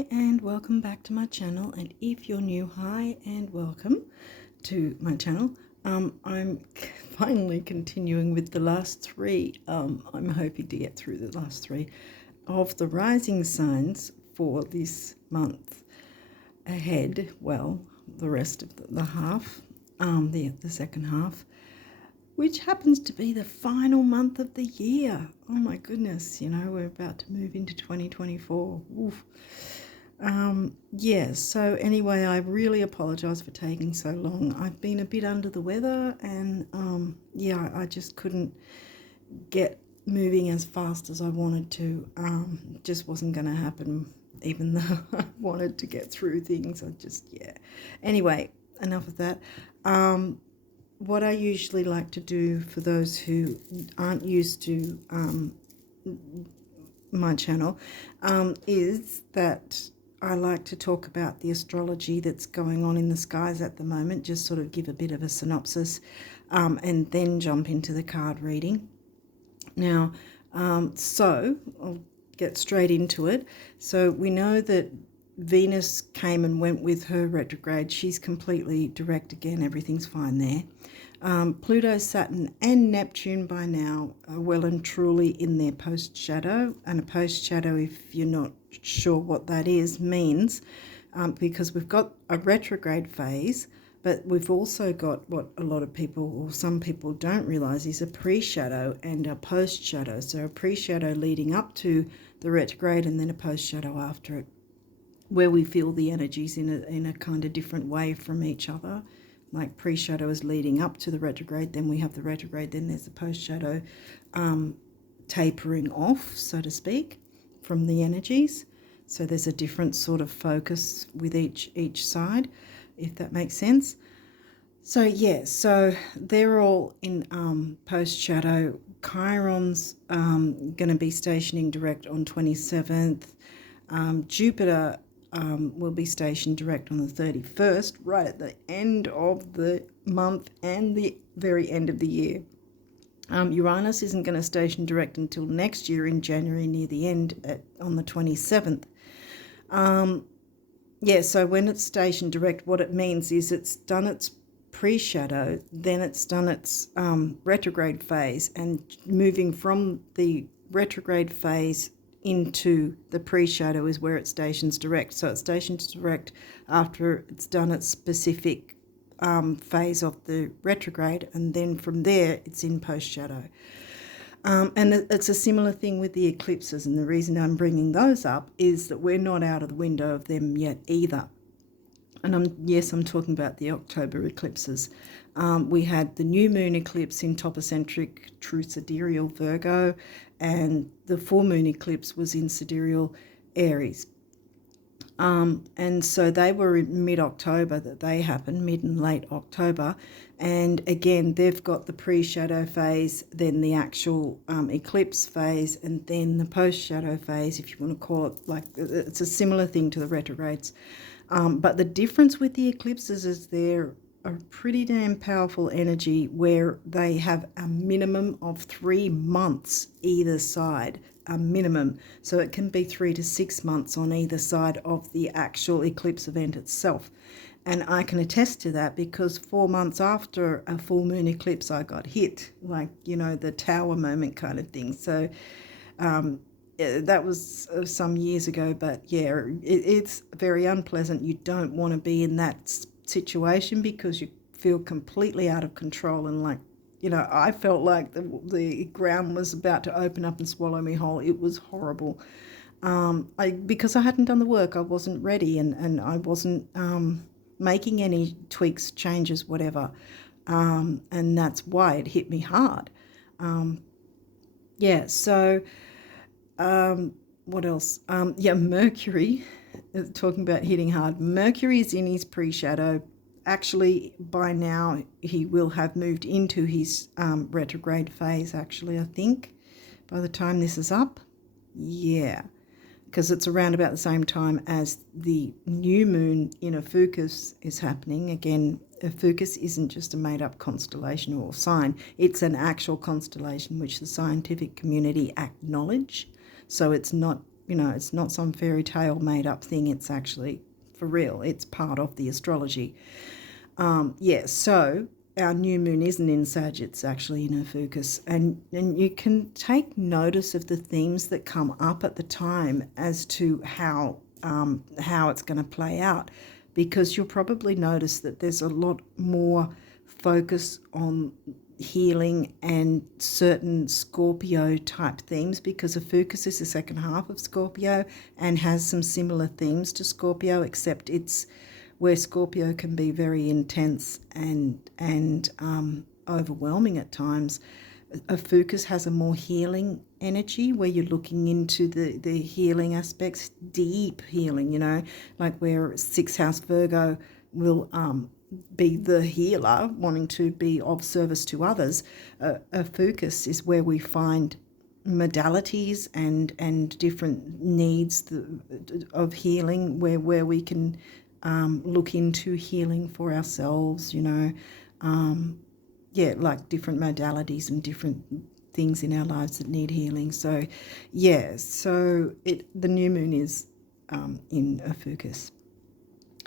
Hi and welcome back to my channel, and if you're new, hi and welcome to my channel. I'm finally continuing with the last three. I'm hoping to get through the last three of the rising signs for this month ahead. Well, the rest of the half, the second half, which happens to be the final month of the year. Oh my goodness, we're about to move into 2024. Oof. So anyway, I really apologize for taking so long. I've been a bit under the weather, and I just couldn't get moving as fast as I wanted to. Just wasn't going to happen, even though I wanted to get through things. Anyway, enough of that. What I usually like to do for those who aren't used to my channel is that I like to talk about the astrology that's going on in the skies at the moment, just sort of give a bit of a synopsis, and then jump into the card reading. Now, so I'll get straight into it. So we know that Venus came and went with her retrograde. She's completely direct again. Everything's fine there. Pluto, Saturn and Neptune by now are well and truly in their post-shadow. And a post-shadow, if you're not sure what that is, means because we've got a retrograde phase, but we've also got what a lot of people, or some people, don't realise is a pre-shadow and a post-shadow. So a pre-shadow leading up to the retrograde, and then a post-shadow after it, where we feel the energies in a kind of different way from each other. Like pre-shadow is leading up to the retrograde, then we have the retrograde, then there's the post-shadow tapering off, so to speak, from the energies. So there's a different sort of focus with each side, if that makes sense. So so they're all in post-shadow. Chiron's going to be stationing direct on 27th. Jupiter will be stationed direct on the 31st, right at the end of the month and the very end of the year. Uranus isn't going to station direct until next year in January, near the end, on the 27th. So when it's stationed direct, what it means is it's done its pre-shadow, then it's done its retrograde phase, and moving from the retrograde phase into the pre-shadow is where it stations direct. So it stations direct after it's done its specific phase of the retrograde, and then from there it's in post-shadow. And it's a similar thing with the eclipses, and the reason I'm bringing those up is that we're not out of the window of them yet either. And I'm talking about the October eclipses. We had the new moon eclipse in topocentric true sidereal Virgo, and the full moon eclipse was in sidereal Aries. And so they were in mid-October that they happened, mid and late October. And again, they've got the pre-shadow phase, then the actual eclipse phase, and then the post-shadow phase, if you want to call it. Like, it's a similar thing to the retrogrades. But the difference with the eclipses is they're a pretty damn powerful energy, where they have a minimum of 3 months either side, a minimum. So it can be 3 to 6 months on either side of the actual eclipse event itself. And I can attest to that, because 4 months after a full moon eclipse, I got hit, like, the tower moment kind of thing. So that was some years ago, but it's very unpleasant. You don't want to be in that situation, because you feel completely out of control, and I felt like the ground was about to open up and swallow me whole. It was horrible. Because I hadn't done the work, I wasn't ready, and I wasn't making any tweaks, changes, whatever, and that's why it hit me hard. What else? Mercury, talking about hitting hard. Mercury is in his pre-shadow. Actually, by now, he will have moved into his retrograde phase, actually, I think, by the time this is up. Yeah, because it's around about the same time as the new moon in Ophiuchus is happening. Again, Ophiuchus isn't just a made-up constellation or sign. It's an actual constellation which the scientific community acknowledge. So it's not you know, it's not some fairy tale made up thing. It's actually for real. It's part of the astrology. Yeah, so our new moon isn't in Sag, it's actually in Ophiuchus. And you can take notice of the themes that come up at the time as to how it's going to play out, because you'll probably notice that there's a lot more focus on healing and certain Scorpio type themes, because Ophiuchus is the second half of Scorpio and has some similar themes to Scorpio, except it's where Scorpio can be very intense and overwhelming at times. Ophiuchus has a more healing energy, where you're looking into the healing aspects, deep healing, you know, like where 6th house Virgo will be the healer, wanting to be of service to others. Ophiuchus is where we find modalities and different needs of healing, where we can look into healing for ourselves, you know, yeah, like different modalities and different things in our lives that need healing. So, yeah, so the new moon is in Ophiuchus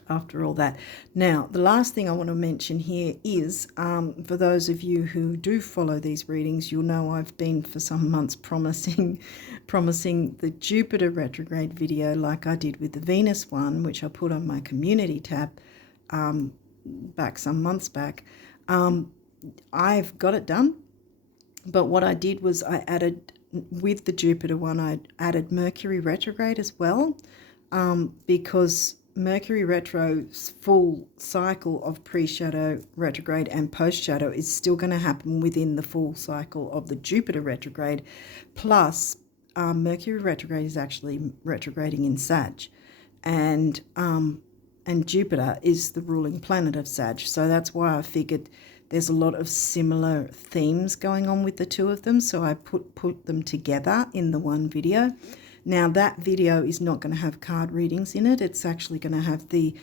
after all that. Now, the last thing I want to mention here is, for those of you who do follow these readings, you'll know I've been for some months promising the Jupiter retrograde video, like I did with the Venus one, which I put on my community tab back some months back. I've got it done, but what I did was I added, with the Jupiter one, I added Mercury retrograde as well, because Mercury retro's full cycle of pre-shadow, retrograde and post-shadow is still going to happen within the full cycle of the Jupiter retrograde. Plus, Mercury retrograde is actually retrograding in Sag, and Jupiter is the ruling planet of Sag. So that's why I figured there's a lot of similar themes going on with the two of them. So I put them together in the one video. Now, that video is not going to have card readings in it. It's actually going to have the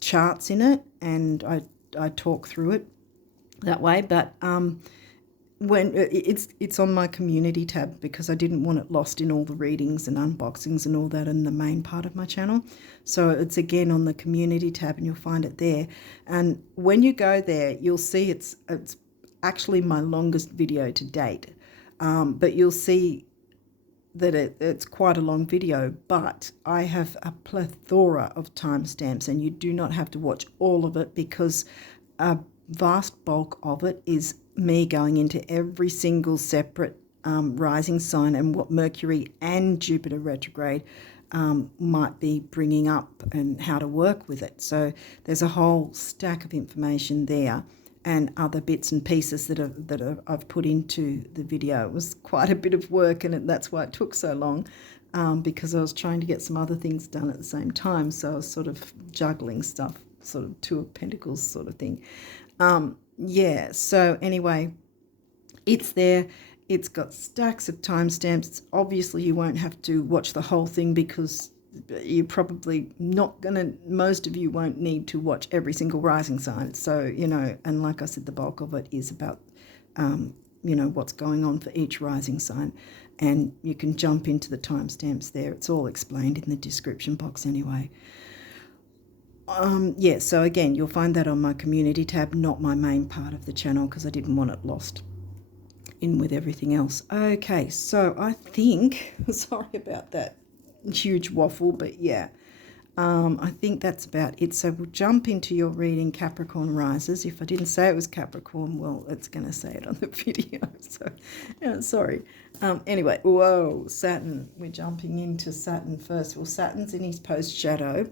charts in it, and I talk through it that way. But when it's on my community tab, because I didn't want it lost in all the readings and unboxings and all that in the main part of my channel. So it's again on the community tab, and you'll find it there. And when you go there, you'll see it's actually my longest video to date. But you'll see that it's quite a long video, but I have a plethora of timestamps, and you do not have to watch all of it, because a vast bulk of it is me going into every single separate rising sign and what Mercury and Jupiter retrograde might be bringing up and how to work with it. So there's a whole stack of information there, and other bits and pieces that I've put into the video. It was quite a bit of work, and that's why it took so long, because I was trying to get some other things done at the same time. So I was sort of juggling stuff, sort of Two of Pentacles sort of thing. Yeah, so anyway, it's there. It's got stacks of timestamps. Obviously, you won't have to watch the whole thing, because you're probably not going to, most of you won't need to watch every single rising sign. So, you know, and like I said, the bulk of it is about, you know, what's going on for each rising sign. And you can jump into the timestamps there. It's all explained in the description box anyway. Yeah, so again, you'll find that on my community tab, not my main part of the channel, because I didn't want it lost in with everything else. Okay, so I think, sorry about that huge waffle, but yeah, I think that's about it. So we'll jump into your reading, Capricorn risers. If I didn't say it was Capricorn, well, it's going to say it on the video, so yeah, sorry. Anyway, whoa, Saturn. We're jumping into Saturn first. Well, Saturn's in his post-shadow.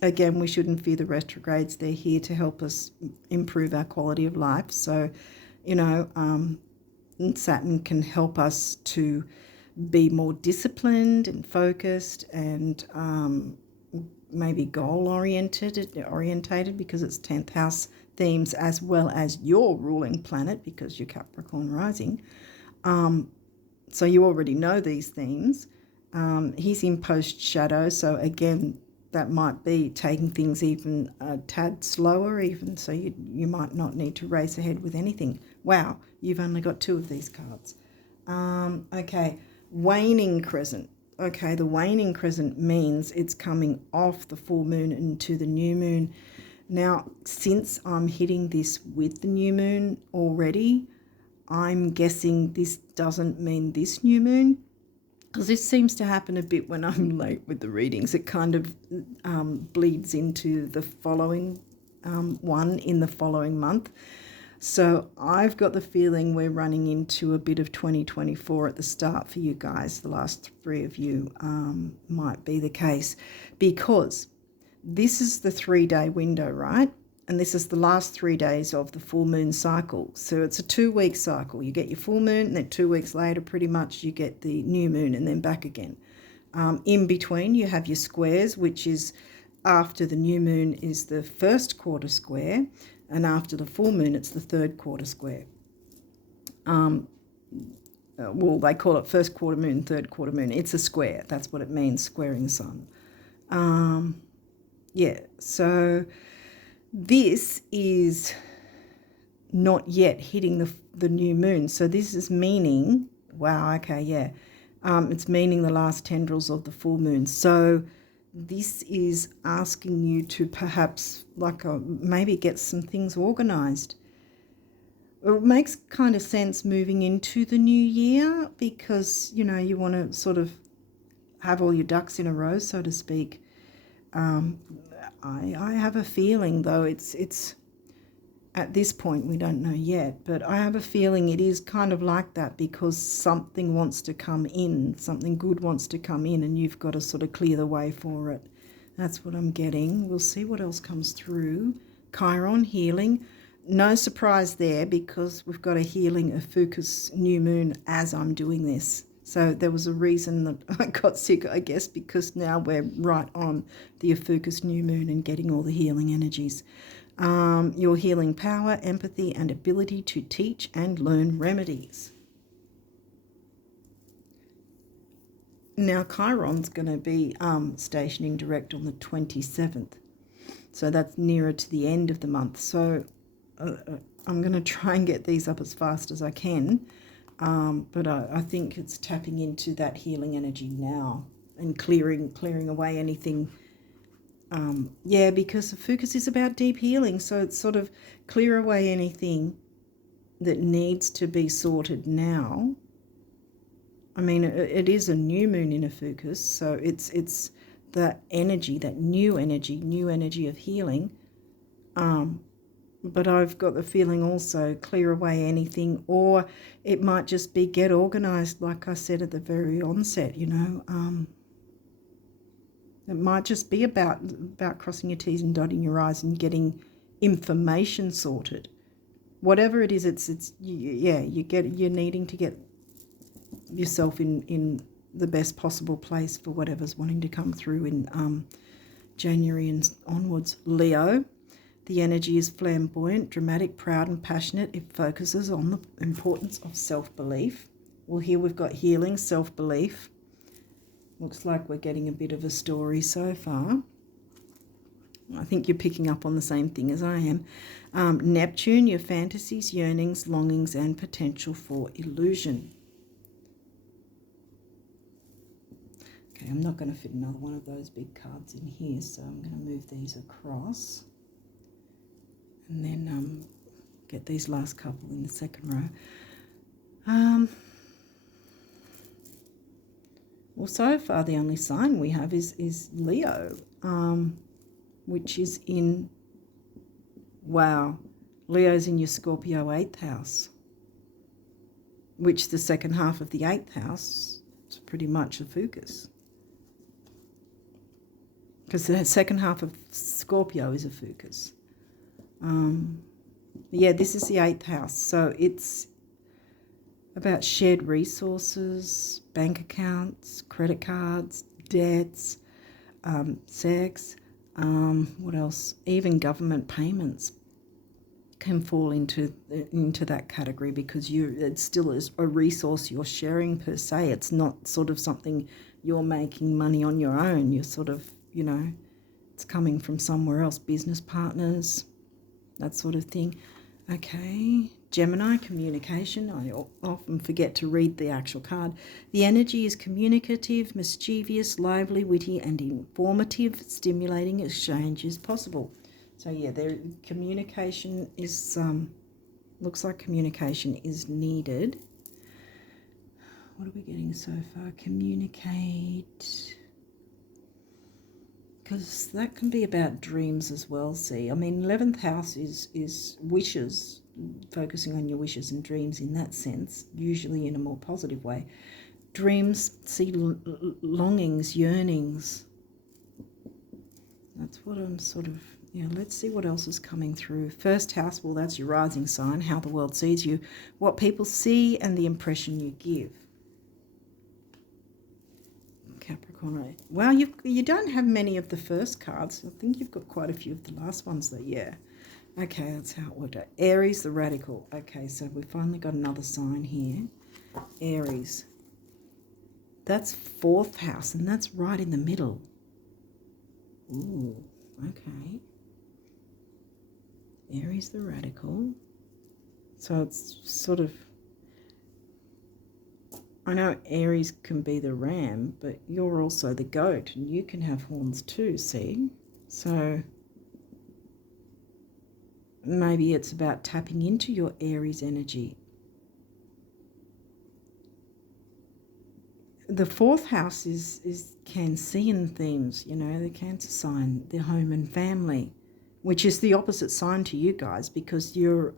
Again, we shouldn't fear the retrogrades. They're here to help us improve our quality of life. So, you know, Saturn can help us to be more disciplined and focused, and maybe orientated, because it's 10th house themes, as well as your ruling planet, because you're Capricorn rising. So you already know these themes. He's in post shadow, so again, that might be taking things even a tad slower, even, so you might not need to race ahead with anything. Wow, you've only got 2 of these cards. Okay, waning crescent. okay, the waning crescent means it's coming off the full moon into the new moon. Now, since I'm hitting this with the new moon already, I'm guessing this doesn't mean this new moon, because this seems to happen a bit when I'm late with the readings. It kind of bleeds into the following one in the following month. So I've got the feeling we're running into a bit of 2024 at the start for you guys. The last 3 of you might be the case, because this is the 3-day window, right? And this is the last 3 days of the full moon cycle. So it's a 2-week cycle. You get your full moon, and then 2 weeks later, pretty much, you get the new moon, and then back again. In between, you have your squares, which is after the new moon is the first quarter square, and after the full moon, it's the 3rd quarter square. Well, they call it first quarter moon, 3rd quarter moon. It's a square. That's what it means, squaring the sun. Yeah, so this is not yet hitting the new moon. So this is meaning, wow, okay, yeah. It's meaning the last tendrils of the full moon. So this is asking you to perhaps maybe get some things organized. It makes kind of sense moving into the new year, because, you know, you want to sort of have all your ducks in a row, so to speak. I have a feeling, though, it's at this point, we don't know yet, but I have a feeling it is kind of like that, because something wants to come in, something good wants to come in, and you've got to sort of clear the way for it. That's what I'm getting. We'll see what else comes through. Chiron, healing. No surprise there, because we've got a healing Ophiuchus new moon as I'm doing this. So there was a reason that I got sick, I guess, because now we're right on the Ophiuchus new moon and getting all the healing energies. Your healing power, empathy, and ability to teach and learn remedies. Now, Chiron's going to be stationing direct on the 27th. So that's nearer to the end of the month. So I'm going to try and get these up as fast as I can. But I think it's tapping into that healing energy now and clearing away anything. Yeah, because the focus is about deep healing, so it's sort of clear away anything that needs to be sorted now. I mean, it is a new moon in a focus, so it's that energy, that new energy of healing. But I've got the feeling also clear away anything, or it might just be get organized, like I said at the very onset, you know. It might just be about crossing your T's and dotting your I's and getting information sorted. Whatever it is, you're needing to get yourself in the best possible place for whatever's wanting to come through in January and onwards. Leo, the energy is flamboyant, dramatic, proud and passionate. It focuses on the importance of self-belief. Well, here we've got healing, self-belief. Looks like we're getting a bit of a story so far. I think you're picking up on the same thing as I am. Neptune, your fantasies, yearnings, longings, and potential for illusion. Okay, I'm not going to fit another one of those big cards in here, so I'm going to move these across. And then get these last couple in the second row. Well, so far the only sign we have is Leo, which is in, wow, Leo's in your Scorpio 8th house, which the second half of the 8th house is pretty much a focus. Because the second half of Scorpio is a focus. Yeah, this is the 8th house, so it's about shared resources, bank accounts, credit cards, debts, sex, what else? Even government payments can fall into that category, because it still is a resource you're sharing per se. It's not sort of something you're making money on your own. You're sort of, you know, it's coming from somewhere else, business partners, that sort of thing. Okay, Gemini, communication. I often forget to read the actual card. The energy is communicative, mischievous, lively, witty, and informative. Stimulating exchange is possible. So yeah, their communication is looks like communication is needed. What are we getting so far? Communicate. Because that can be about dreams as well, see. I mean, 11th house is wishes, focusing on your wishes and dreams in that sense, usually in a more positive way. Dreams, see, longings, yearnings. That's what I'm sort of, yeah, let's see what else is coming through. First house, well, that's your rising sign, how the world sees you, what people see and the impression you give. Capricorn. Well, you don't have many of the first cards. I think you've got quite a few of the last ones, though. Yeah. Okay, that's how it worked out. Aries, the radical. Okay, so we finally got another sign here. Aries. That's 4th house, and that's right in the middle. Ooh, okay. Aries, the radical. So it's sort of, I know Aries can be the ram, but you're also the goat, and you can have horns too, see? So maybe it's about tapping into your Aries energy. The 4th house is Cancerian themes, you know, the Cancer sign, the home and family, which is the opposite sign to you guys, because you're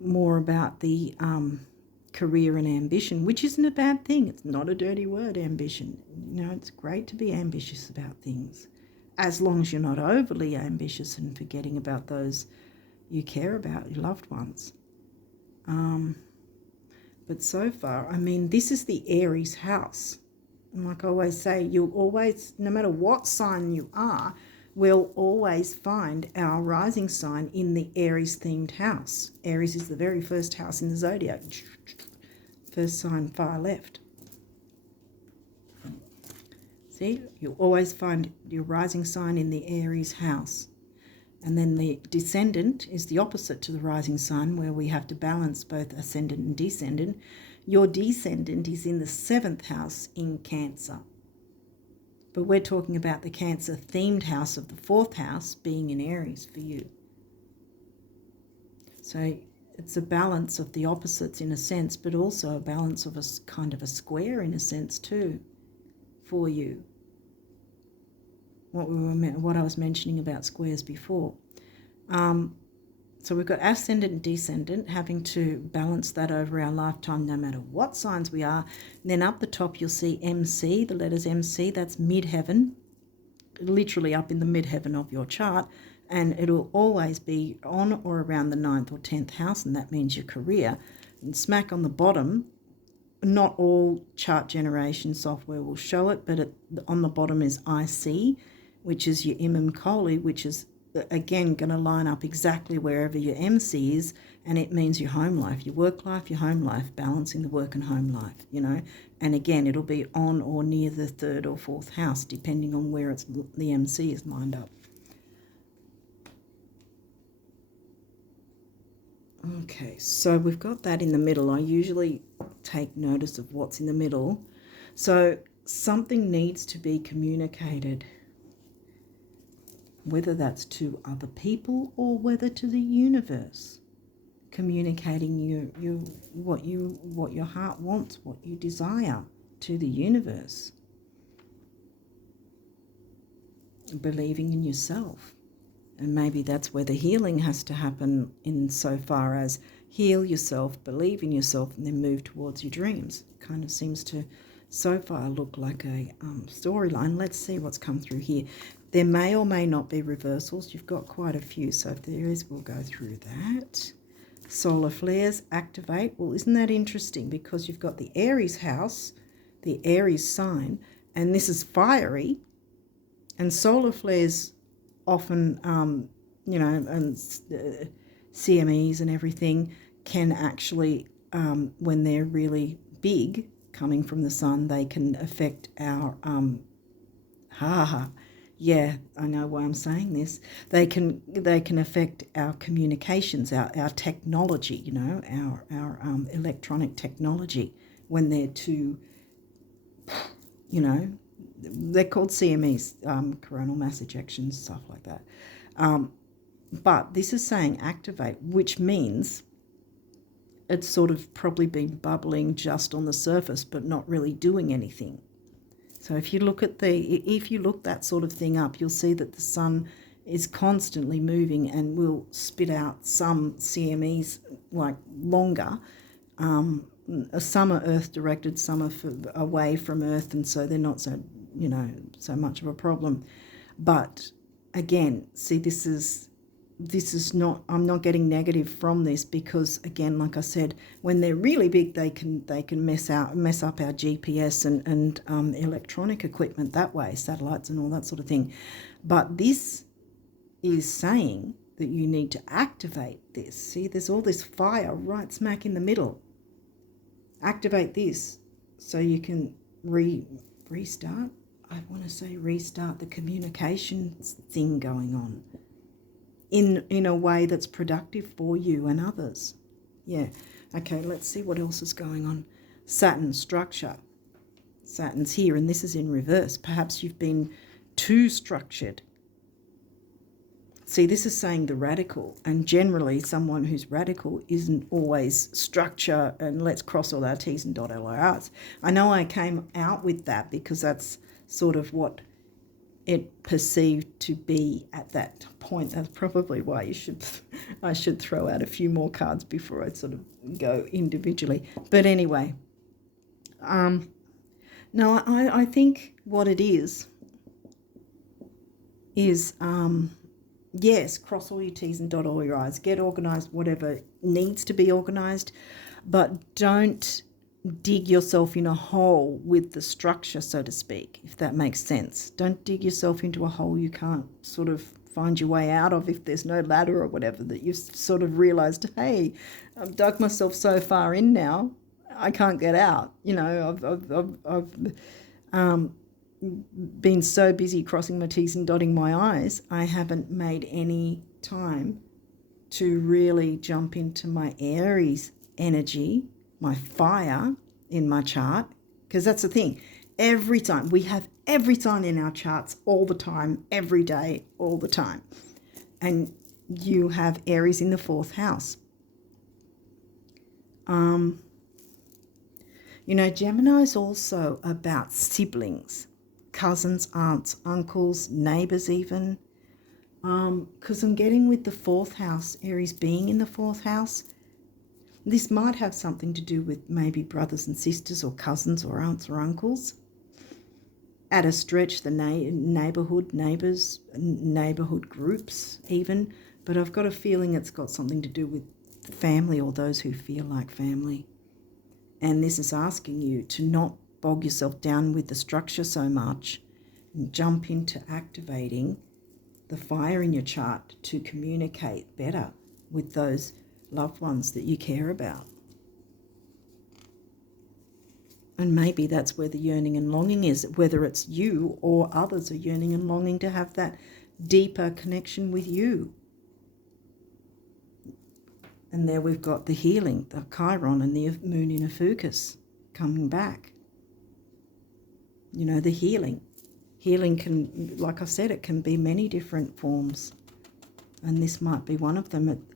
more about the career and ambition, which isn't a bad thing. It's not a dirty word, ambition. You know, it's great to be ambitious about things, as long as you're not overly ambitious and forgetting about those you care about, your loved ones. But so far, I mean, this is the Aries house. And like I always say, you'll always, no matter what sign you are, we'll always find our rising sign in the Aries-themed house. Aries is the very first house in the zodiac. First sign far left. See, you'll always find your rising sign in the Aries house. And then the descendant is the opposite to the rising sign, where we have to balance both ascendant and descendant. Your descendant is in the 7th house in Cancer. But we're talking about the Cancer-themed house of the 4th house being in Aries for you. So it's a balance of the opposites in a sense, but also a balance of a kind of a square in a sense too for you. What I was mentioning about squares before. So we've got ascendant and descendant, having to balance that over our lifetime no matter what signs we are. And then up the top you'll see MC, the letters MC, that's midheaven, literally up in the midheaven of your chart. And it'll always be on or around the 9th or 10th house, and that means your career. And smack on the bottom, not all chart generation software will show it, but on the bottom is IC, which is your Imam Kohli, which is, again, going to line up exactly wherever your MC is, and it means your home life, your work life, your home life, balancing the work and home life, you know. And again, it'll be on or near the 3rd or 4th house, depending on where the MC is lined up. Okay, so we've got that in the middle. I usually take notice of what's in the middle. So something needs to be communicated, whether that's to other people or whether to the universe. Communicating what your heart wants, what you desire to the universe. Believing in yourself. And maybe that's where the healing has to happen, in so far as heal yourself, believe in yourself, and then move towards your dreams. Kind of seems to so far look like a storyline. Let's see what's come through here. There may or may not be reversals. You've got quite a few, so if there is, we'll go through that. Solar flares activate. Well, isn't that interesting? Because you've got the Aries house, the Aries sign, and this is fiery, and solar flares often, you know, and CMEs and everything can actually, when they're really big, coming from the sun, they can affect our, Yeah, I know why I'm saying this. They can affect our communications, our technology, you know, our electronic technology when they're too, you know, they're called CMEs, coronal mass ejections, stuff like that. But this is saying activate, which means it's sort of probably been bubbling just on the surface, but not really doing anything. So if you look that sort of thing up, you'll see that the sun is constantly moving and will spit out some CMEs like longer. Some are Earth directed, some are away from Earth, and so they're not so, you know, so much of a problem. But again, see, this is not, I'm not getting negative from this, because again, like I said, when they're really big, they can mess up our GPS and electronic equipment that way, satellites and all that sort of thing. But this is saying that you need to activate this. See, there's all this fire right smack in the middle. Activate this so you can restart. I want to say restart the communication thing going on in a way that's productive for you and others. Yeah. Okay, let's see what else is going on. Saturn structure. Saturn's here, and this is in reverse. Perhaps you've been too structured. See, this is saying the radical, and generally someone who's radical isn't always structure and let's cross all our T's and dot all our R's. I know I came out with that because that's sort of what it perceived to be at that point. That's probably why I should throw out a few more cards before I sort of go individually. But anyway, no, I think what it is yes, cross all your T's and dot all your I's, get organised, whatever needs to be organised, but don't dig yourself in a hole with the structure, so to speak, if that makes sense. Don't dig yourself into a hole you can't sort of find your way out of if there's no ladder or whatever, that you've sort of realised, hey, I've dug myself so far in now, I can't get out. You know, I've been so busy crossing my T's and dotting my I's, I haven't made any time to really jump into my Aries energy, my fire in my chart, because that's the thing. Every time, we have every sign in our charts all the time, every day, all the time. And you have Aries in the 4th house. You know, Gemini is also about siblings, cousins, aunts, uncles, neighbours even. Because I'm getting with the 4th house, Aries being in the 4th house, this might have something to do with maybe brothers and sisters or cousins or aunts or uncles. At a stretch, the neighbours, neighbourhood groups even. But I've got a feeling it's got something to do with family or those who feel like family. And this is asking you to not bog yourself down with the structure so much and jump into activating the fire in your chart to communicate better with those loved ones that you care about. And maybe that's where the yearning and longing is, whether it's you or others are yearning and longing to have that deeper connection with you. And there we've got the healing, the Chiron and the moon in Ophiuchus coming back. You know, the healing. Healing can, like I said, it can be many different forms. And this might be one of them.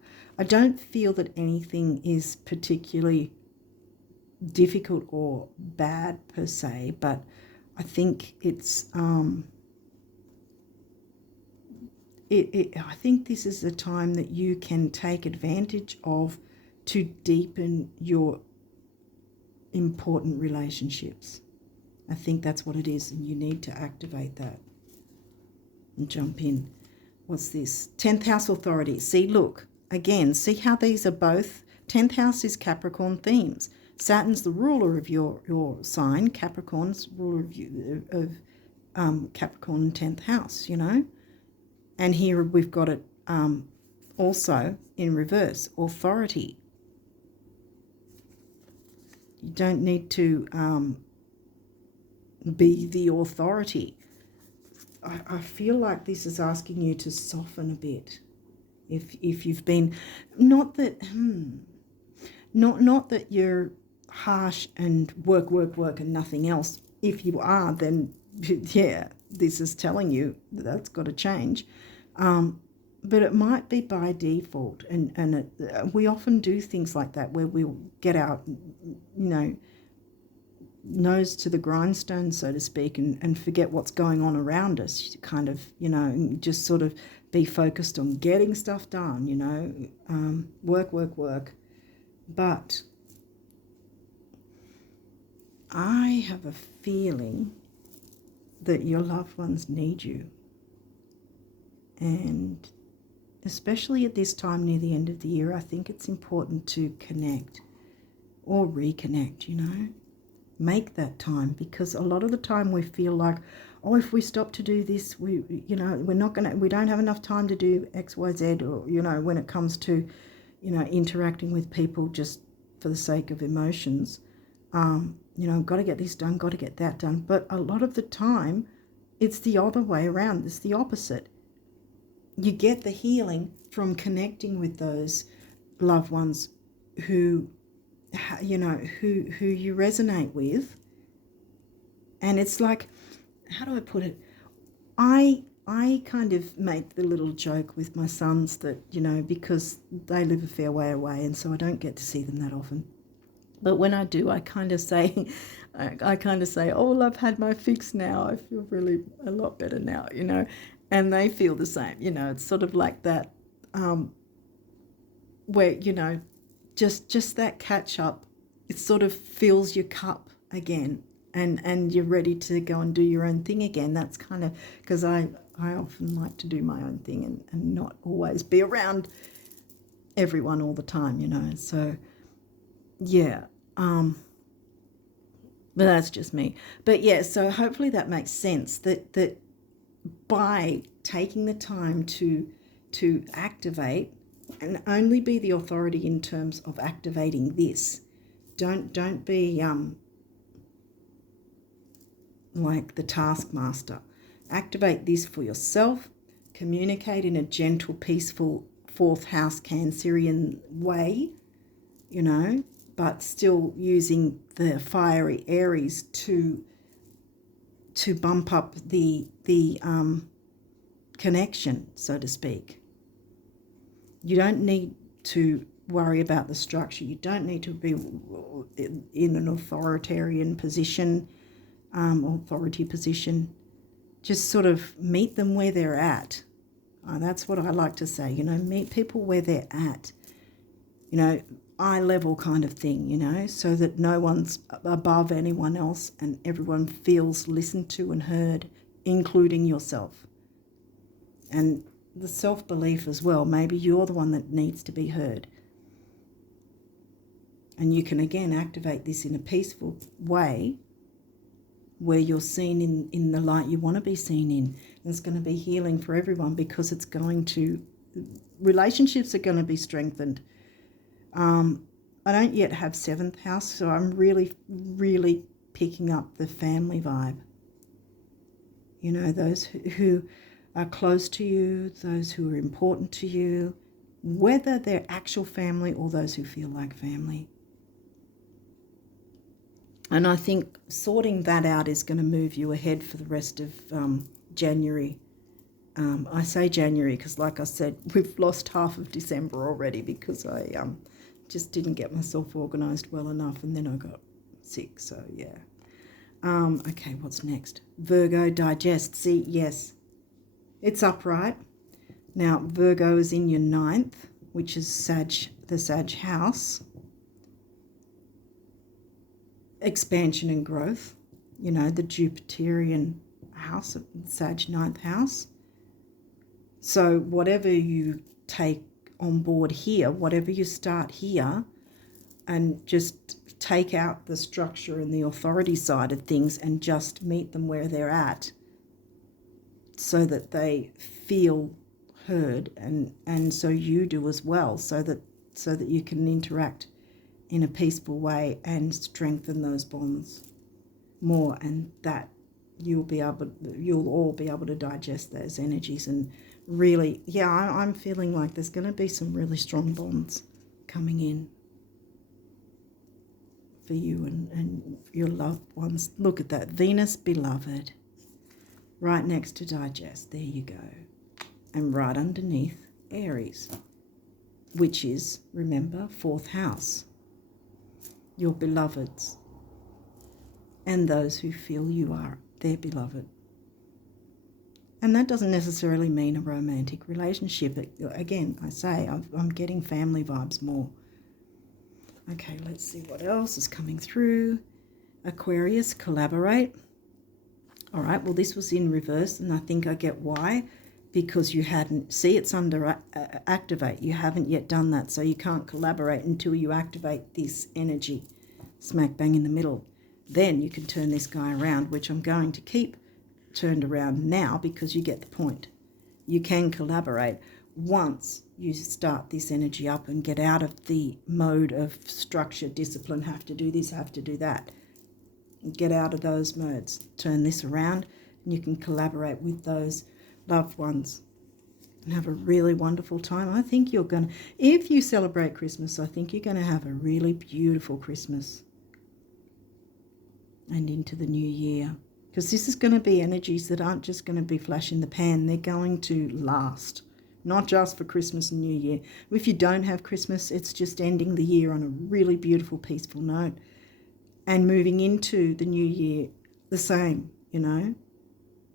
I don't feel that anything is particularly difficult or bad per se, but I think it's I think this is a time that you can take advantage of to deepen your important relationships. I think that's what it is, and you need to activate that and jump in. What's this? 10th house authority. See, look, again, see how these are both. 10th house is Capricorn themes. Saturn's the ruler of your sign. Capricorn's ruler of Capricorn and 10th house, you know. And here we've got it also in reverse, authority. You don't need to be the authority. I feel like this is asking you to soften a bit. If you've been, not that not that you're harsh and work and nothing else. If you are, then yeah, this is telling you that's got to change. But it might be by default, and we often do things like that where we'll get our, nose to the grindstone, so to speak, and forget what's going on around us, kind of, and just sort of be focused on getting stuff done, work. But I have a feeling that your loved ones need you. And especially at this time near the end of the year, I think it's important to connect or reconnect, Make that time, because a lot of the time we feel like, oh, if we stop to do this, we don't have enough time to do X, Y, Z, or, when it comes to, interacting with people just for the sake of emotions. Got to get this done, got to get that done. But a lot of the time, it's the other way around. It's the opposite. You get the healing from connecting with those loved ones who you resonate with. And it's like, how do I put it? I kind of make the little joke with my sons that, because they live a fair way away, and so I don't get to see them that often. But when I do, I kind of say, oh, I've had my fix now. I feel really a lot better now, and they feel the same. It's sort of like that, where, just that catch up, it sort of fills your cup again, and you're ready to go and do your own thing again. That's kind of, because I often like to do my own thing and not always be around everyone all the time, so yeah, but that's just me. But yeah, so hopefully that makes sense, that by taking the time to activate, and only be the authority in terms of activating this. Don't be like the taskmaster. Activate this for yourself. Communicate in a gentle, peaceful, fourth house Cancerian way, but still using the fiery Aries to bump up the connection, so to speak. You don't need to worry about the structure. You don't need to be in an authoritarian position, authority position. Just sort of meet them where they're at. That's what I like to say, meet people where they're at. Eye level kind of thing, so that no one's above anyone else and everyone feels listened to and heard, including yourself. And the self-belief as well. Maybe you're the one that needs to be heard. And you can again activate this in a peaceful way where you're seen in the light you want to be seen in. And it's going to be healing for everyone, because it's going to, relationships are going to be strengthened. I don't yet have 7th house, so I'm really, really picking up the family vibe. Those who are close to you, those who are important to you, whether they're actual family or those who feel like family. And I think sorting that out is going to move you ahead for the rest of January. I say January because, like I said, we've lost half of December already because I just didn't get myself organised well enough, and then I got sick, so yeah. Okay, what's next? Virgo, digest. See, yes, it's upright. Now, Virgo is in your 9th, which is the Sag house. Expansion and growth, the Jupiterian house, Sag 9th house. So whatever you take on board here, whatever you start here, and just take out the structure and the authority side of things and just meet them where they're at, so that they feel heard, and so you do as well, so that you can interact in a peaceful way and strengthen those bonds more. And that you'll all be able to digest those energies and really, yeah, I'm feeling like there's going to be some really strong bonds coming in for you and your loved ones. Look at that, Venus beloved, right next to digest. There you go. And right underneath Aries, which is, remember, 4th house. Your beloveds and those who feel you are their beloved. And that doesn't necessarily mean a romantic relationship. Again, I say, I'm getting family vibes more. Okay, let's see what else is coming through. Aquarius, collaborate. All right, well, this was in reverse, and I think I get why. Because you hadn't, see, it's under activate. You haven't yet done that, so you can't collaborate until you activate this energy, smack bang in the middle. Then you can turn this guy around, which I'm going to keep turned around now because you get the point. You can collaborate once you start this energy up and get out of the mode of structure, discipline, have to do this, have to do that. Get out of those modes. Turn this around and you can collaborate with those loved ones and have a really wonderful time. I think you're going to, if you celebrate Christmas, I think you're going to have a really beautiful Christmas and into the new year, because this is going to be energies that aren't just going to be flash in the pan. They're going to last, not just for Christmas and New Year. If you don't have Christmas, it's just ending the year on a really beautiful, peaceful note and moving into the new year the same, you know.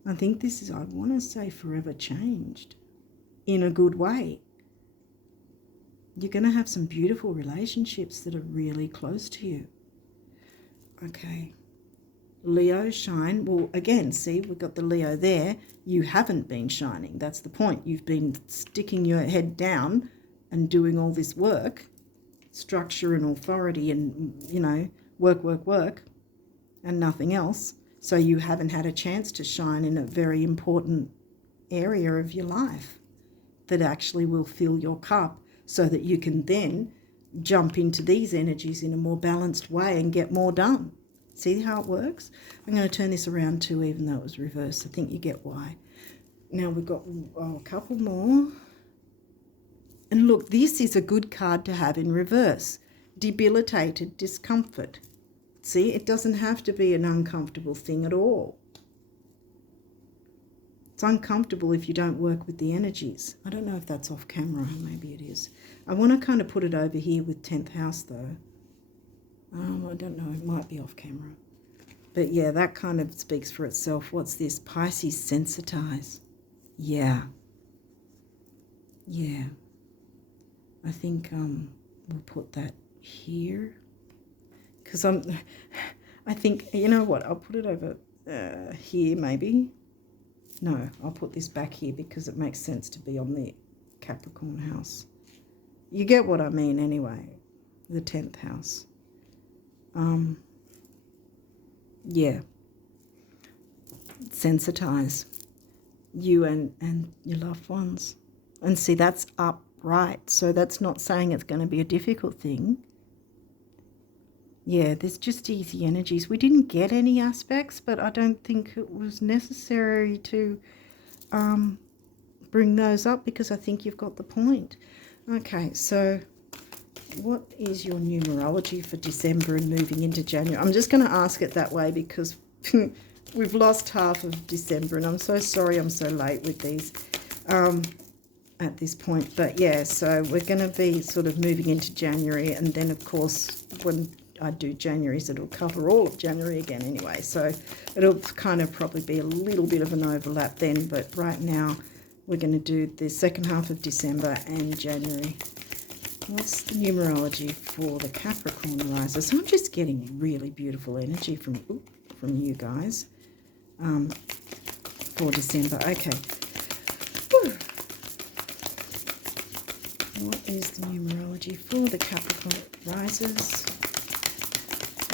I think this is, I want to say, forever changed in a good way. You're going to have some beautiful relationships that are really close to you. Okay. Leo, shine. Well, again, see, we've got the Leo there. You haven't been shining. That's the point. You've been sticking your head down and doing all this work, structure and authority and, you know, work, and nothing else. So you haven't had a chance to shine in a very important area of your life that actually will fill your cup so that you can then jump into these energies in a more balanced way and get more done. See how it works? I'm going to turn this around too, even though it was reversed. I think you get why. Now we've got a couple more. And look, this is a good card to have in reverse. Debilitated discomfort. See, it doesn't have to be an uncomfortable thing at all. It's uncomfortable if you don't work with the energies. I don't know if that's off camera. Maybe it is. I want to kind of put it over here with 10th house though. I don't know. It might be off camera. But yeah, that kind of speaks for itself. What's this? Pisces, sensitize. Yeah. Yeah. I think we'll put that here. Because I think, you know what, I'll put it over here maybe. No, I'll put this back here because it makes sense to be on the Capricorn house. You get what I mean anyway, the 10th house. Yeah. Sensitize you and your loved ones. And see, that's upright. So that's not saying it's going to be a difficult thing. Yeah, there's just easy energies. We didn't get any aspects, but I don't think it was necessary to bring those up because I think you've got the point. Okay, so what is your numerology for December and moving into January? I'm just going to ask it that way because we've lost half of December, and I'm so sorry I'm so late with these at this point. But yeah, so we're going to be sort of moving into January, and then of course when I do January's, it'll cover all of January again anyway. So it'll kind of probably be a little bit of an overlap then, but right now we're going to do the second half of December and January. What's the numerology for the Capricorn riser? So I'm just getting really beautiful energy from you guys for December. Okay. Whew. What is the numerology for the Capricorn risers?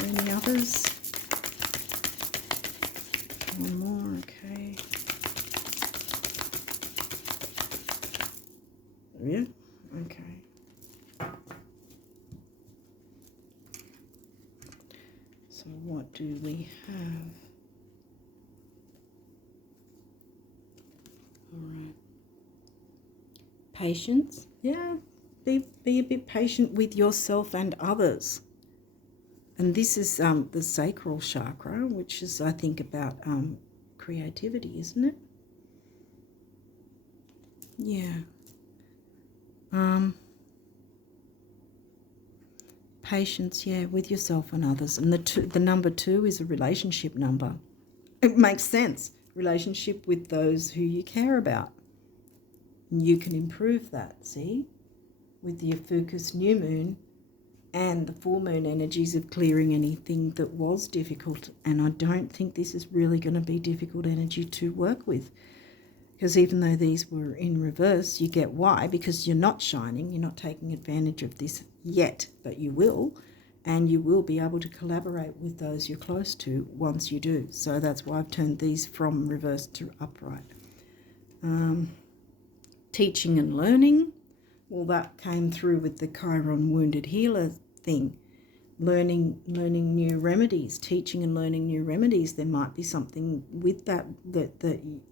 Any others? One more, okay. Yeah, okay. So what do we have? All right. Patience. Yeah. Be a bit patient with yourself and others. And this is the sacral chakra, which is, I think, about creativity, isn't it? Yeah. Patience, yeah, with yourself and others. And the number 2 is a relationship number. It makes sense. Relationship with those who you care about. You can improve that, see? With the Ophiuchus new moon and the full moon energies of clearing anything that was difficult. And I don't think this is really going to be difficult energy to work with. Because even though these were in reverse, you get why, because you're not shining, you're not taking advantage of this yet, but you will, and you will be able to collaborate with those you're close to once you do. So that's why I've turned these from reverse to upright. Teaching and learning, well, that came through with the Chiron wounded healer thing. Learning new remedies, teaching and learning new remedies. There might be something with that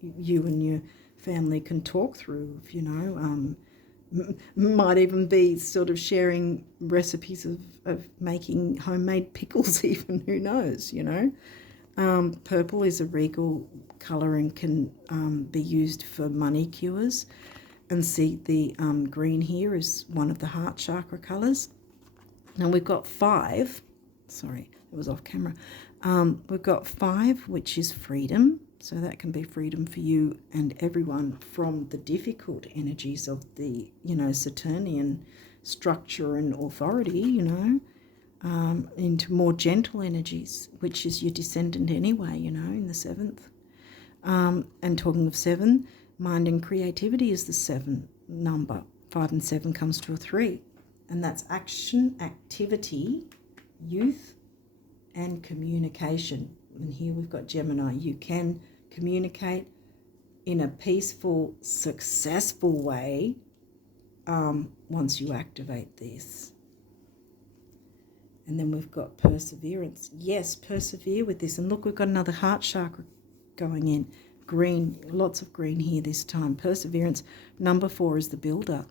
you and your family can talk through, you know. Might even be sort of sharing recipes of making homemade pickles even, who knows, you know. Purple is a regal colour and can be used for money cures. And see, the green here is one of the heart chakra colours. Now we've got 5, sorry, it was off camera. We've got 5, which is freedom. So that can be freedom for you and everyone from the difficult energies of the, you know, Saturnian structure and authority, you know, into more gentle energies, which is your descendant anyway, you know, in the 7th. And talking of 7, mind and creativity is the 7 number. 5 and 7 comes to a 3. And that's action, activity, youth, and communication. And here we've got Gemini. You can communicate in a peaceful, successful way once you activate this. And then we've got perseverance. Yes, persevere with this. And look, we've got another heart chakra going in. Green, lots of green here this time. Perseverance. Number 4 is the builder.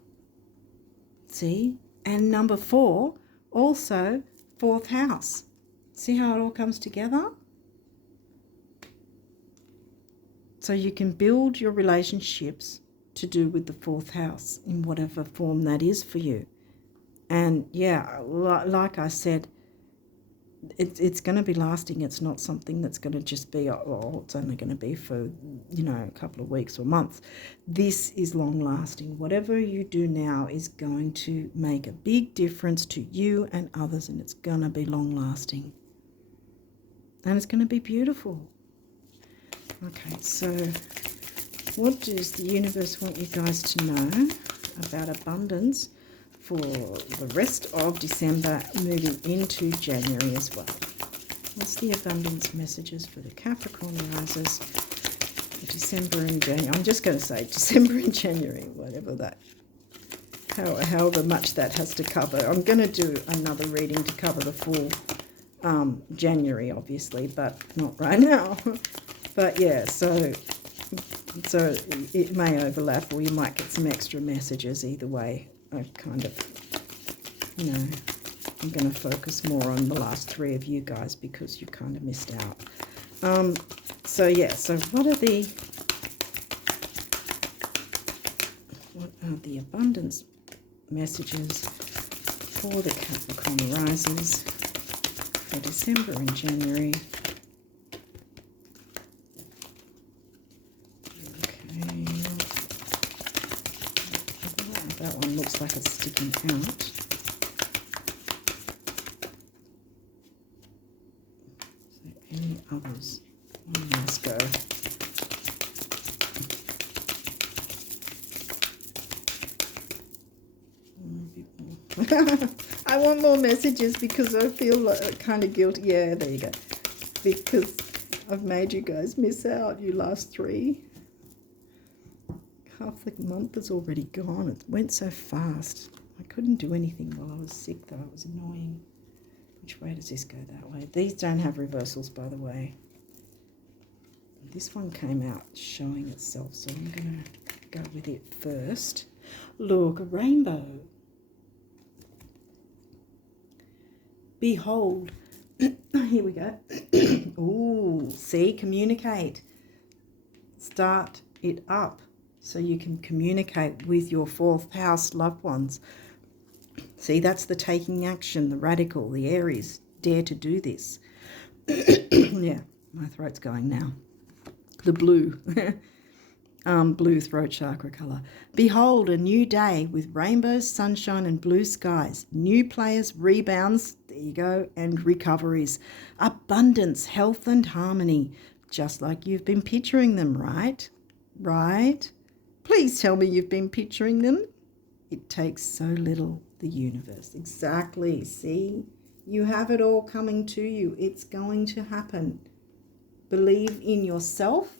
See? And number 4, also 4th house. See how it all comes together? So you can build your relationships to do with the 4th house in whatever form that is for you. And yeah, like I said, it's going to be lasting. It's not something that's going to just be, oh, it's only going to be for, you know, a couple of weeks or months. This is long lasting. Whatever you do now is going to make a big difference to you and others, and it's going to be long lasting. And it's going to be beautiful. Okay, so what does the universe want you guys to know about abundance for the rest of December, moving into January as well? What's the abundance messages for the Capricorn risers for December and January? I'm just going to say December and January, whatever that, however much that has to cover. I'm going to do another reading to cover the full January, obviously, but not right now. But yeah, so it may overlap, or you might get some extra messages either way. I kind of, you know, I'm going to focus more on the last 3 of you guys because you kind of missed out. So yeah, so what are the abundance messages for the Capricorn risers for December and January? Okay, that one looks like it's sticking out. So any others? One last go. I want more messages because I feel like kind of guilty. Yeah, there you go. Because I've made you guys miss out, you last 3. Half the month is already gone. It went so fast. I couldn't do anything while I was sick, though. It was annoying. Which way does this go? That way. These don't have reversals, by the way. This one came out showing itself, so I'm going to go with it first. Look, a rainbow. Behold. Here we go. Ooh, see, communicate. Start it up so you can communicate with your 4th house loved ones. See, that's the taking action, the radical, the Aries. Dare to do this. Yeah, my throat's going now. The blue. Blue throat chakra colour. Behold, a new day with rainbows, sunshine and blue skies. New players, rebounds, there you go, and recoveries. Abundance, health and harmony. Just like you've been picturing them, right? Right? Please tell me you've been picturing them. It takes so little, the universe. Exactly. See? You have it all coming to you. It's going to happen. Believe in yourself.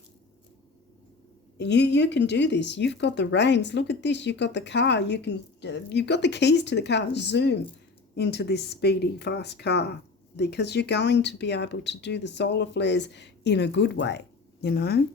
You can do this. You've got the reins. Look at this. You've got the car. You've got the keys to the car. Zoom into this speedy, fast car, because you're going to be able to do the solar flares in a good way, you know,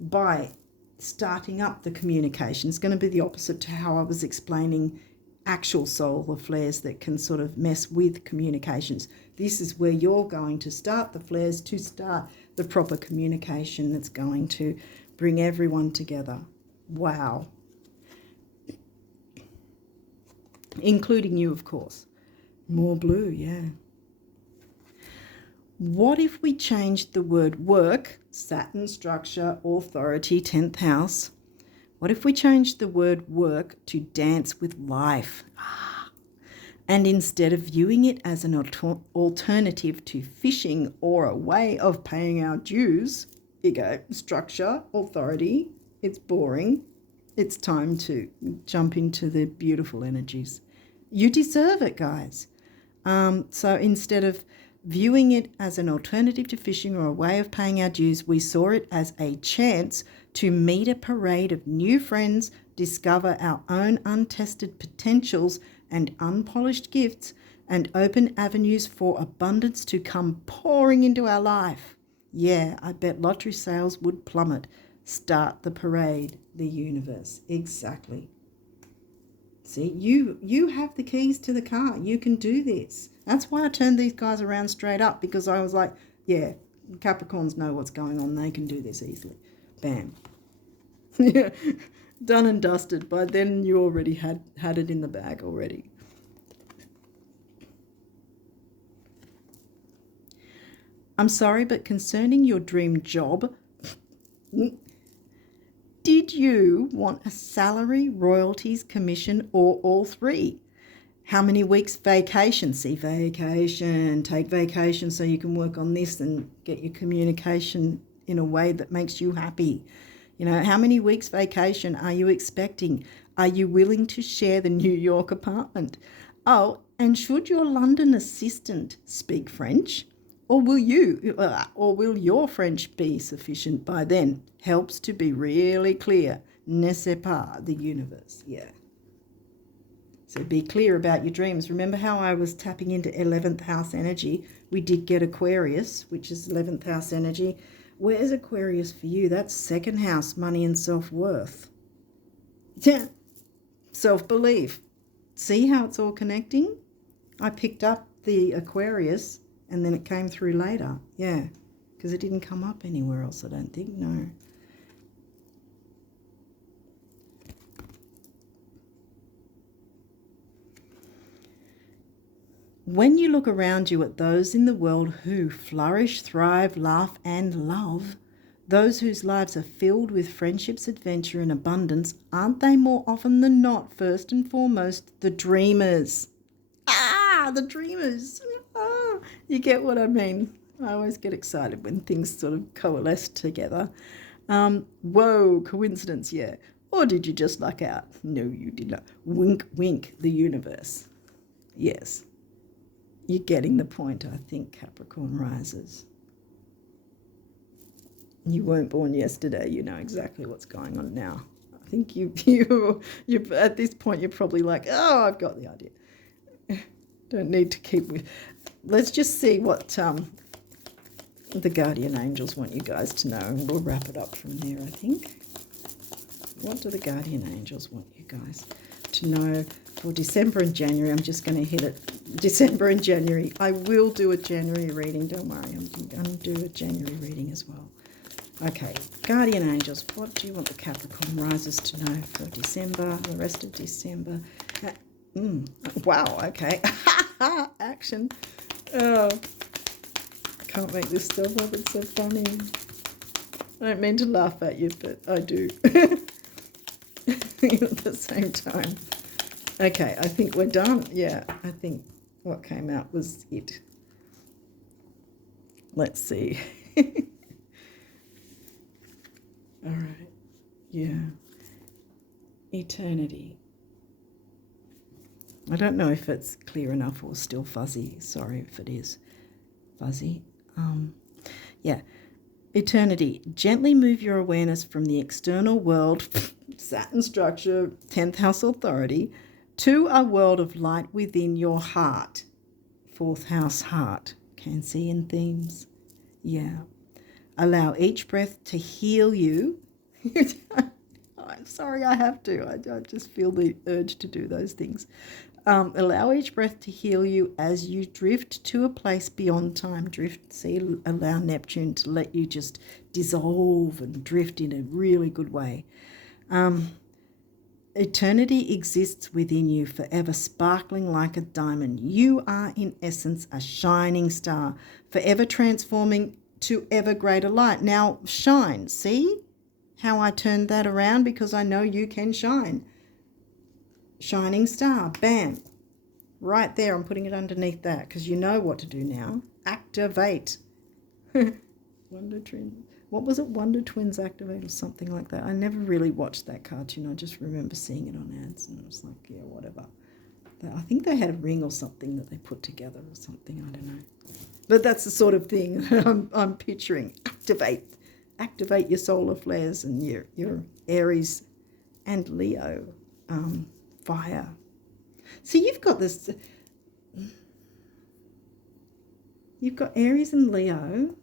by starting up the communication. It's going to be the opposite to how I was explaining actual solar flares that can sort of mess with communications. This is where you're going to start the flares to start the proper communication that's going to bring everyone together. Wow. Including you, of course. More blue, yeah. What if we changed the word work, Saturn, structure, authority, 10th house? What if we changed the word work to dance with life? And instead of viewing it as an alternative to fishing or a way of paying our dues, you go, structure, authority, it's boring. It's time to jump into the beautiful energies. You deserve it, guys. So instead of viewing it as an alternative to fishing or a way of paying our dues, we saw it as a chance to meet a parade of new friends, discover our own untested potentials and unpolished gifts, and open avenues for abundance to come pouring into our life. Yeah, I bet lottery sales would plummet. Start the parade, the universe. Exactly. See, you have the keys to the car. You can do this. That's why I turned these guys around straight up, because I was like, yeah, Capricorns know what's going on. They can do this easily. Bam. Yeah, done and dusted. By then you already had it in the bag already. I'm sorry, but concerning your dream job, did you want a salary, royalties, commission, or all three? How many weeks vacation? See, vacation. Take vacation so you can work on this and get your communication in a way that makes you happy. You know, how many weeks vacation are you expecting? Are you willing to share the New York apartment? Oh, and should your London assistant speak French? Or will your French be sufficient by then? Helps to be really clear. Ne sais pas, the universe. Yeah. So be clear about your dreams. Remember how I was tapping into 11th house energy? We did get Aquarius, which is 11th house energy. Where's Aquarius for you? That's 2nd house, money and self-worth. Yeah. Self-belief. See how it's all connecting? I picked up the Aquarius and then it came through later. Yeah, because it didn't come up anywhere else, I don't think. No. When you look around you at those in the world who flourish, thrive, laugh, and love, those whose lives are filled with friendships, adventure, and abundance, aren't they more often than not, first and foremost, the dreamers? The dreamers. You get what I mean. I always get excited when things sort of coalesce together. Whoa, coincidence, yeah. Or did you just luck out? No, you did not. Wink, wink, the universe. Yes. You're getting the point, I think, Capricorn risers. You weren't born yesterday. You know exactly what's going on now. I think you at this point, you're probably like, oh, I've got the idea. Don't need to keep with. Let's just see what The guardian angels want you guys to know, and we'll wrap it up from there, I think. What do the guardian angels want you guys to know for December and January? I'm just going to hit it. December and January. I will do a January reading. Don't worry. I'm going to do a January reading as well. Okay. Guardian angels. What do you want the Capricorn risers to know for December, the rest of December? Wow. Okay. Action. Oh. I can't make this stuff up. It's so funny. I don't mean to laugh at you, but I do. At the same time. Okay, I think we're done. Yeah, I think what came out was it. Let's see. All right. Yeah. Eternity. I don't know if it's clear enough or still fuzzy. Sorry if it is fuzzy. Yeah. Eternity. Gently move your awareness from the external world, Saturn structure, 10th house authority, to a world of light within your heart. 4th house heart. Cancerian themes. Yeah. Allow each breath to heal you. I'm sorry, I have to. I just feel the urge to do those things. Allow each breath to heal you as you drift to a place beyond time. Drift, see, allow Neptune to let you just dissolve and drift in a really good way. Eternity exists within you, forever sparkling like a diamond. You are, in essence, a shining star, forever transforming to ever greater light. Now, shine. See how I turned that around? Because I know you can shine. Shining star. Bam. Right there. I'm putting it underneath that because you know what to do now. Activate. Wonder Twins. What was it? Wonder Twins Activate or something like that. I never really watched that cartoon. I just remember seeing it on ads and I was like, yeah, whatever. I think they had a ring or something that they put together or something. I don't know. But that's the sort of thing I'm picturing. Activate your solar flares and your Aries and Leo fire. So you've got this. You've got Aries and Leo.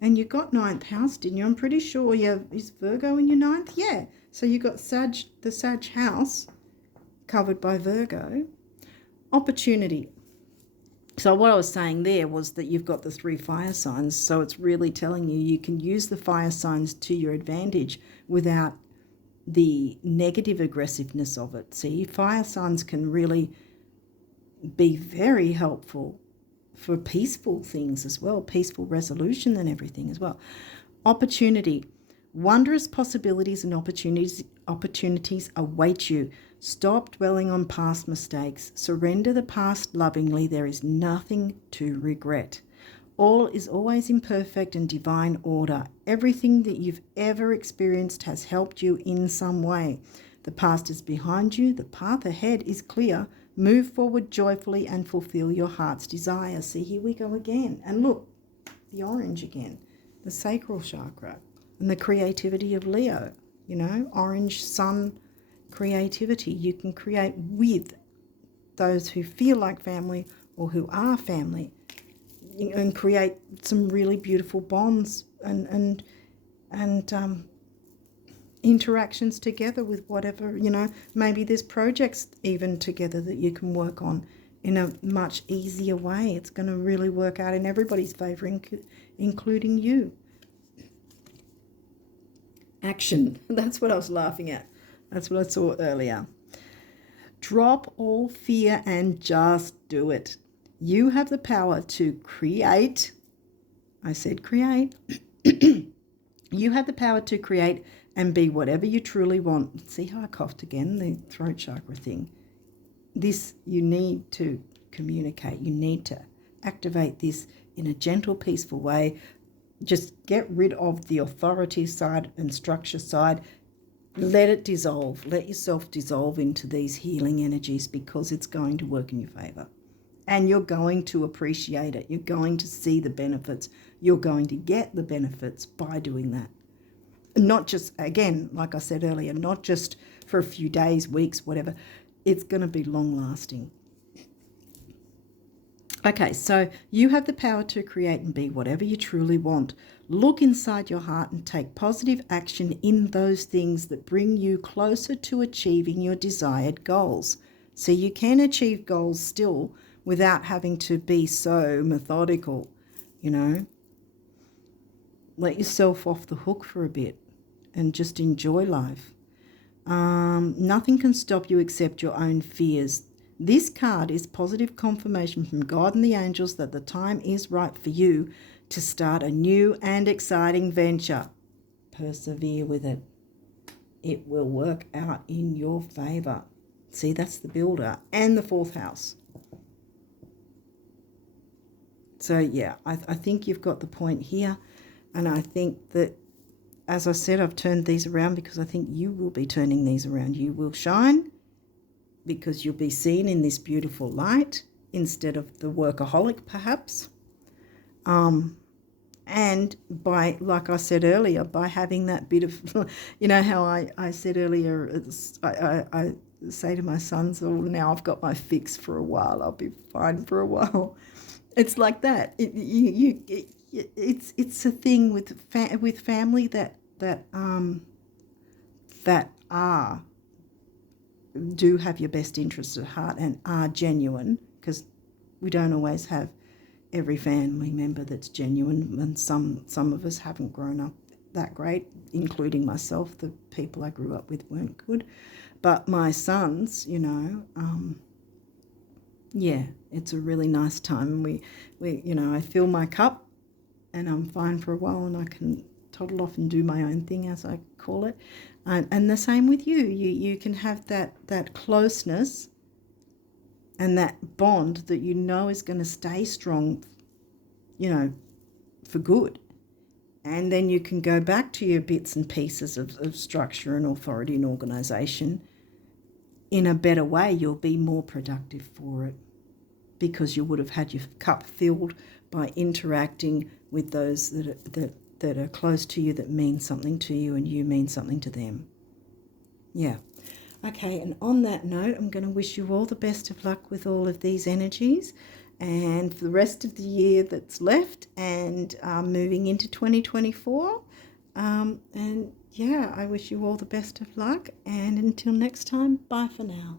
And you got 9th house, didn't you? I'm pretty sure is Virgo in your 9th? Yeah. So you got the Sag house covered by Virgo. Opportunity. So what I was saying there was that you've got the 3 fire signs. So it's really telling you can use the fire signs to your advantage without the negative aggressiveness of it. See, fire signs can really be very helpful for peaceful things as well, peaceful resolution and everything as well. Opportunity. Wondrous possibilities and opportunities await you. Stop dwelling on past mistakes. Surrender the past lovingly. There is nothing to regret. All is always in perfect and divine order. Everything that you've ever experienced has helped you in some way. The past is behind you. The path ahead is clear. Move forward joyfully and fulfill your heart's desire. See, here we go again. And look, the orange again, the sacral chakra and the creativity of Leo, orange sun creativity. You can create with those who feel like family or who are family and create some really beautiful bonds and interactions together with whatever, maybe there's projects even together that you can work on in a much easier way. It's going to really work out in everybody's favor, including you. Action. That's what I was laughing at. That's what I saw earlier. Drop all fear and just do it. You have the power to create. I said create. You have the power to create and be whatever you truly want. See how I coughed again, the throat chakra thing. This, you need to communicate. You need to activate this in a gentle, peaceful way. Just get rid of the authority side and structure side. Let it dissolve. Let yourself dissolve into these healing energies because it's going to work in your favor. And you're going to appreciate it. You're going to see the benefits. You're going to get the benefits by doing that. Not just, again, like I said earlier, not just for a few days, weeks, whatever. It's going to be long lasting. Okay, so you have the power to create and be whatever you truly want. Look inside your heart and take positive action in those things that bring you closer to achieving your desired goals. So you can achieve goals still without having to be so methodical, you know. Let yourself off the hook for a bit and just enjoy life. Nothing can stop you except your own fears. This card is positive confirmation from God and the angels that the time is right for you to start a new and exciting venture. Persevere with it. It will work out in your favor. See, that's the builder and the fourth house. So, yeah, I think you've got the point here. And I think that, as I said, I've turned these around because I think you will be turning these around. You will shine because you'll be seen in this beautiful light instead of the workaholic, perhaps. And by, like I said earlier, by having that bit of, you know how I said earlier, I say to my sons, oh, now I've got my fix for a while. I'll be fine for a while. It's like that. It's a thing with family that do have your best interests at heart and are genuine, because we don't always have every family member that's genuine, and some of us haven't grown up that great, including myself. The people I grew up with weren't good, but my sons, you know, yeah, it's a really nice time. We you know, I fill my cup and I'm fine for a while, and I can toddle off and do my own thing, as I call it. And the same with you. You can have that closeness and that bond that you know is going to stay strong, you know, for good. And then you can go back to your bits and pieces of structure and authority and organisation in a better way. You'll be more productive for it because you would have had your cup filled by interacting with those that are close to you, that mean something to you, and you mean something to them. Yeah. Okay, and on that note, I'm going to wish you all the best of luck with all of these energies and for the rest of the year that's left, and moving into 2024. And yeah, I wish you all the best of luck, and until next time, bye for now.